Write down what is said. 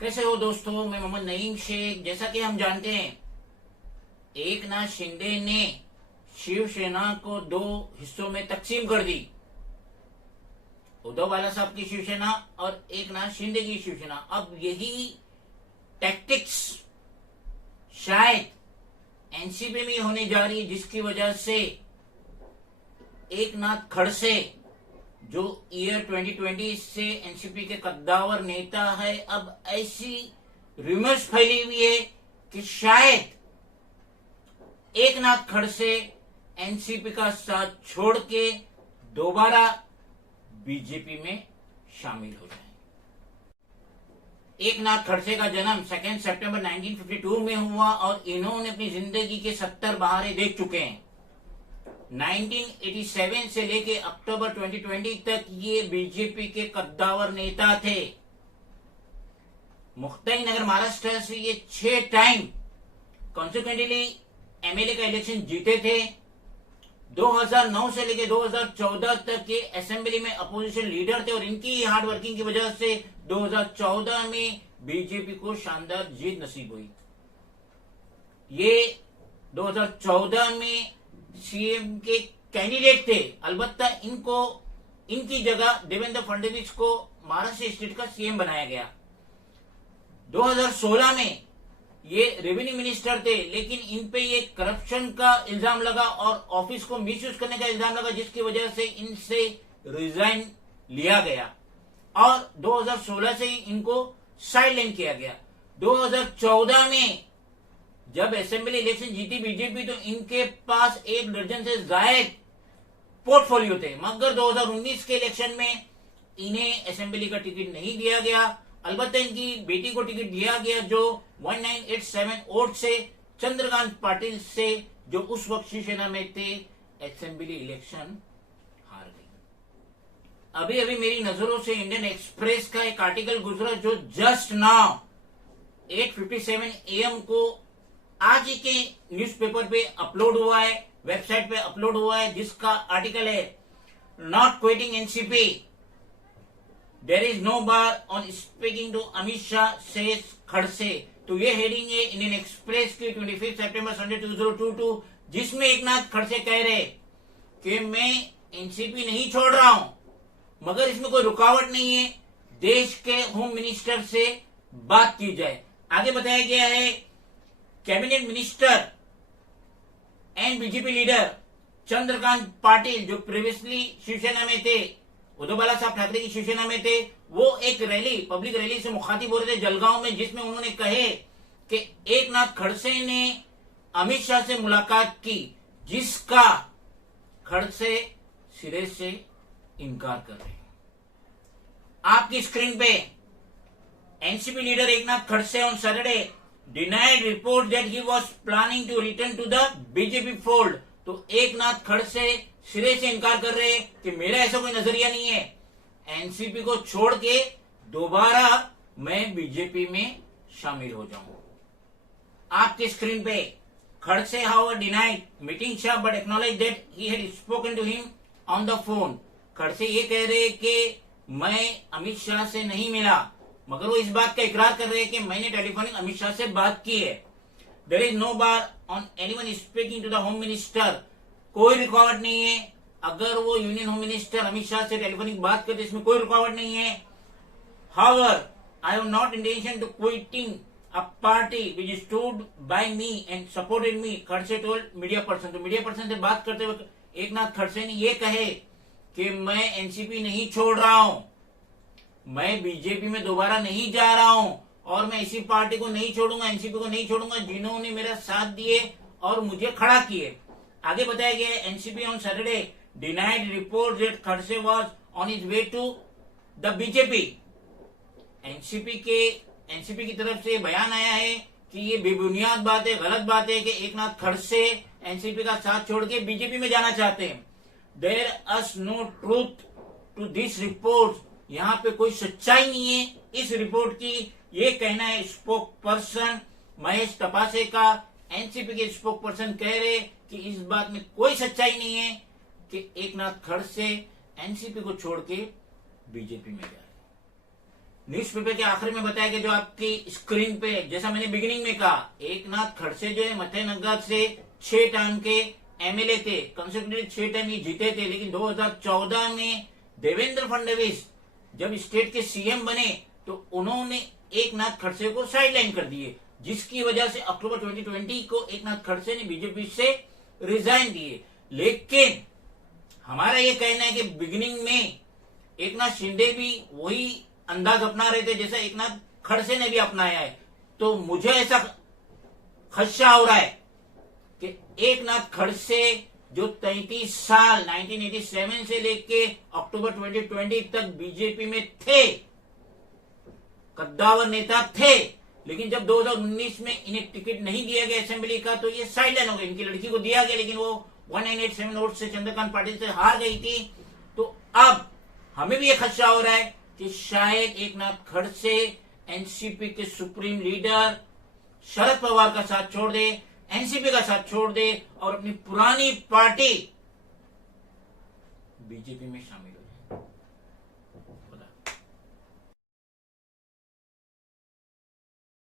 कैसे हो दोस्तों, मैं मोहम्मद नईम शेख। जैसा कि हम जानते हैं, एकनाथ शिंदे ने शिवसेना को दो हिस्सों में तकसीम कर दी। उद्धव बाला साहब की शिवसेना और एकनाथ शिंदे की शिवसेना। अब यही टैक्टिक्स शायद एनसीपी में होने जा रही है, जिसकी वजह से एकनाथ खड़से जो ईयर 2020 से एनसीपी के कद्दावर नेता है, अब ऐसी रूमर्स फैली हुई है कि शायद एकनाथ खड़से एनसीपी का साथ छोड़ के दोबारा बीजेपी में शामिल हो जाए। एकनाथ खड़से का जन्म 2 सितंबर 1952 में हुआ और इन्होंने अपनी जिंदगी के 70 बहारे देख चुके हैं। 1987 से लेके अक्टूबर 2020 तक ये बीजेपी के कद्दावर नेता थे। मुक्ताईनगर महाराष्ट्र से ये 6 टाइम कॉन्सिक्वेंटली एमएलए का इलेक्शन जीते थे। 2009 से लेके 2014 तक ये असेंबली में अपोजिशन लीडर थे और इनकी हार्ड वर्किंग की वजह से 2014 में बीजेपी को शानदार जीत नसीब हुई। ये 2014 में सीएम के कैंडिडेट थे। अलबत्ता इनकी जगह देवेंद्र फडणवीस को महाराष्ट्र स्टेट का सीएम बनाया गया। 2016 में ये रेवेन्यू मिनिस्टर थे, लेकिन इन पे ये करप्शन का इल्जाम लगा और ऑफिस को मिसयूज करने का इल्जाम लगा, जिसकी वजह से इनसे रिजाइन लिया गया और 2016 से ही इनको साइडलाइन किया गया। 2014 में जब असेंबली इलेक्शन जीती बीजेपी, तो इनके पास 1 दर्जन से ज्यादा पोर्टफोलियो थे, मगर 2019 के इलेक्शन में इन्हें असेंबली का टिकट नहीं दिया गया। अलबत्ता इनकी बेटी को टिकट दिया गया, जो 1987 वोट से चंद्रकांत पाटिल से, जो उस वक्त शिवसेना में थे, असेंबली इलेक्शन हार गई। अभी अभी मेरी नजरों से इंडियन एक्सप्रेस का एक आर्टिकल गुजरा, जो जस्ट नाउ 8:57 AM को आज ही के न्यूज़पेपर पे अपलोड हुआ है, वेबसाइट पे अपलोड हुआ है, जिसका आर्टिकल है not quitting NCP, there is no bar on speaking to Amit Shah says Khadse. तो ये हेडिंग है इंडियन एक्सप्रेस की 25 सितंबर संडे 2022, जिसमें एकनाथ खड़से कह रहे कि मैं एनसीपी नहीं छोड़ रहा हूं, मगर इसमें कोई रुकावट नहीं है, देश के होम मिनिस्टर से बात की जाए। आगे बताया गया है cabinet minister and BJP leader Chandrakant Patil, जो प्रीवियसली शिवसेना में थे, उद्धव बाला साहब ठाकरे की शिवसेना में थे, वो एक रैली, पब्लिक रैली से मुखातिब हो रहे थे जलगांव में, जिसमें उन्होंने कहे कि एकनाथ खड़से ने अमित शाह से मुलाकात की, जिसका खड़से सिरे से इनकार कर रहे हैं। आपकी स्क्रीन पे NCP leader Eknath Khadse on Saturday denied report that he was planning to return to the BJP fold। तो एकनाथ खड़से सिरे से इनकार कर रहे हैं कि मेरा ऐसा कोई नजरिया नहीं है, एनसीपी को छोड़ के दोबारा मैं बीजेपी में शामिल हो जाऊं। आपके स्क्रीन पे Khadse however denied meeting Shah but acknowledge that he had spoken to him on the phone. Khadse ये कह रहे कि मैं अमित शाह से नहीं मिला, मगर वो इस बात का इकरार कर रहे हैं कि मैंने टेलीफोनिक अमित शाह से बात की है। There is no bar on anyone speaking to the home minister. कोई रुकावट नहीं है, अगर वो union home minister Amit Shah से टेलीफोनिक बात करते, इसमें कोई रुकावट नहीं है। However I have not intention to quitting a party which stood by me and supported me, Khadse told media person. तो मीडिया पर्सन से बात करते हुए एकनाथ खड़से ने ये कहे कि मैं एनसीपी नहीं छोड़ रहा हूं, मैं बीजेपी में दोबारा नहीं जा रहा हूं और मैं इसी पार्टी को नहीं छोड़ूंगा, एनसीपी को नहीं छोड़ूंगा, जिन्होंने मेरा साथ दिए और मुझे खड़ा किए। आगे बताया गया NCP on Saturday denied report that Khadse was on his way to the BJP. NCP की तरफ से बयान आया है कि ये बेबुनियाद बात है, गलत बात है कि एकनाथ खड़से एनसीपी का साथ छोड़ के बीजेपी में जाना चाहते हैं। There is no truth to this report, यहाँ पे कोई सच्चाई नहीं है इस रिपोर्ट की, ये कहना है स्पोक पर्सन महेश तपासे का। एनसीपी के स्पोक पर्सन कह रहे कि इस बात में कोई सच्चाई नहीं है कि एकनाथ खड़से एनसीपी को छोड़ के बीजेपी में जाए। न्यूज़पेपर के आखिर में बताया कि जो आपकी स्क्रीन पे, जैसा मैंने बिगिनिंग में कहा, एकनाथ खड़से जो है मथेनगर से 6 टाइम के एमएलए थे, कंसेक्यूटिव 6 टाइम ये जीते थे। लेकिन 2014 में देवेंद्र फडणवीस जब स्टेट के सीएम बने तो उन्होंने एकनाथ खड़से को साइडलाइन कर दिए, जिसकी वजह से अक्टूबर 2020 को एकनाथ खड़से ने बीजेपी से रिजाइन दिए। लेकिन हमारा ये कहना है कि बिगिनिंग में एकनाथ शिंदे भी वही अंदाज अपना रहे थे जैसा एकनाथ खड़से ने भी अपनाया है। तो मुझे ऐसा खदशा हो रहा है कि एकनाथ खड़से जो 33 साल 1987 से लेके अक्टूबर 2020 तक बीजेपी में थे, कद्दावर नेता थे, लेकिन जब 2019 में इन्हें टिकट नहीं दिया गया असेंबली का तो ये साइडलाइन हो गए। इनकी लड़की को दिया गया लेकिन वो 1987 वोट से चंद्रकांत पाटिल से हार गई थी। तो अब हमें भी ये खदशा हो रहा है कि शायद एकनाथ खड़से एनसीपी के सुप्रीम लीडर शरद पवार का साथ छोड़ दे, एनसीपी का साथ छोड़ दे और अपनी पुरानी पार्टी बीजेपी में शामिल